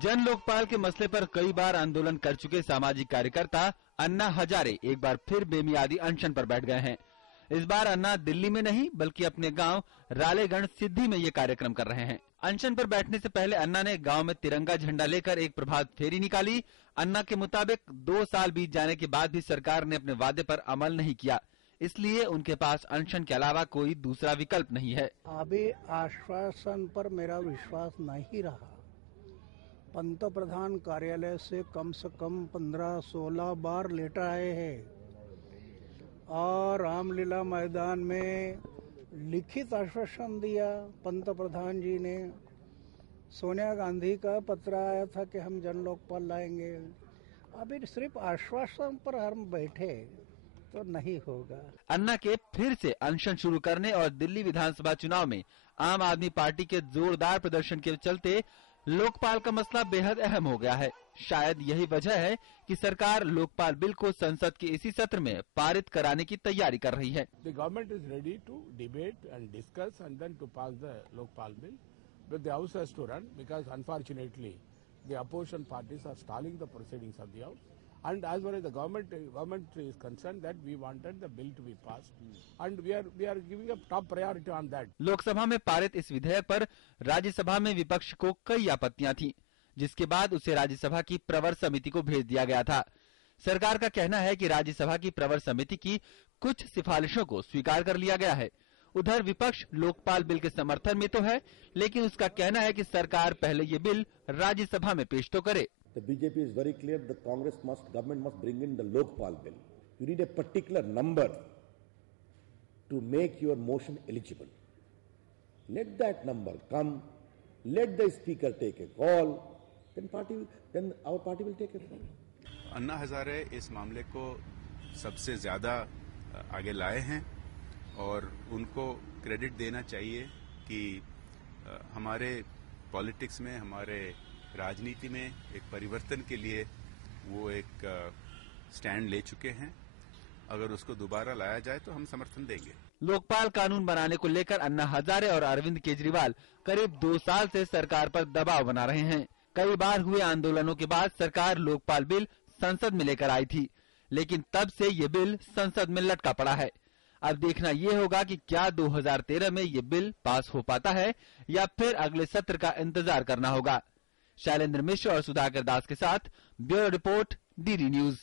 जन लोकपाल के मसले पर कई बार आंदोलन कर चुके सामाजिक कार्यकर्ता अन्ना हजारे एक बार फिर बेमियादी अनशन पर बैठ गए हैं। इस बार अन्ना दिल्ली में नहीं बल्कि अपने गांव रालेगण सिद्धि में ये कार्यक्रम कर रहे हैं। अनशन पर बैठने से पहले अन्ना ने गांव में तिरंगा झंडा लेकर एक प्रभात फेरी निकाली। अन्ना के मुताबिक 2 साल बीत जाने के बाद भी सरकार ने अपने वादे पर अमल नहीं किया, इसलिए उनके पास अनशन के अलावा कोई दूसरा विकल्प नहीं है। अभी आश्वासन पर मेरा विश्वास नहीं रहा। पंतप्रधान कार्यालय से कम 15-16 बार लेटर आए हैं और रामलीला मैदान में लिखित आश्वासन दिया। पंतप्रधान जी ने सोनिया गांधी का पत्र आया था कि हम जन लोकपाल लाएंगे। अभी सिर्फ आश्वासन पर हम बैठे तो नहीं होगा। अन्ना के फिर से अनशन शुरू करने और दिल्ली विधानसभा चुनाव में आम आदमी पार्टी के जोरदार प्रदर्शन के चलते लोकपाल का मसला बेहद अहम हो गया है। शायद यही वजह है कि सरकार लोकपाल बिल को संसद के इसी सत्र में पारित कराने की तैयारी कर रही है। The government is ready to debate and discuss and then to pass the Lokpal bill, but the House has to run because unfortunately the opposition parties are stalling the proceedings of the House. And as far as the government is concerned, that we wanted the bill to be passed, and we are giving a top priority on that. Lok Sabha में पारित इस विधेयक पर राज्यसभा में विपक्ष को कई आपत्तियां थीं, जिसके बाद उसे राज्यसभा की प्रवर समिति को भेज दिया गया था। सरकार का कहना है कि राज्यसभा की प्रवर समिति की कुछ सिफारिशों को स्वीकार कर लिया गया है। उधर विपक्ष लोकपाल बिल के समर्थन में तो है, लेकिन उसका कहना है कि सरकार पहले ये बिल राज्यसभा में पेश तो करे। The BJP is very clear. The government must bring in the Lokpal bill. You need a particular number to make your motion eligible. Let that number come. Let the speaker take a call. Then our party will take a call. Anna Hazare इस मामले को सबसे ज्यादा आगे लाए हैं और उनको क्रेडिट देना चाहिए कि हमारे पॉलिटिक्स में, हमारे राजनीति में एक परिवर्तन के लिए वो एक स्टैंड ले चुके हैं। अगर उसको दोबारा लाया जाए तो हम समर्थन देंगे। लोकपाल कानून बनाने को लेकर अन्ना हजारे और अरविंद केजरीवाल करीब 2 साल से सरकार पर दबाव बना रहे हैं। कई बार हुए आंदोलनों के बाद सरकार लोकपाल बिल संसद में लेकर आई थी, लेकिन तब से ये बिल संसद में लटका पड़ा है। अब देखना ये होगा कि क्या 2013 में ये बिल पास हो पाता है या फिर अगले सत्र का इंतजार करना होगा। शैलेंद्र मिश्र और सुधाकर दास के साथ ब्यूरो रिपोर्ट, DD न्यूज।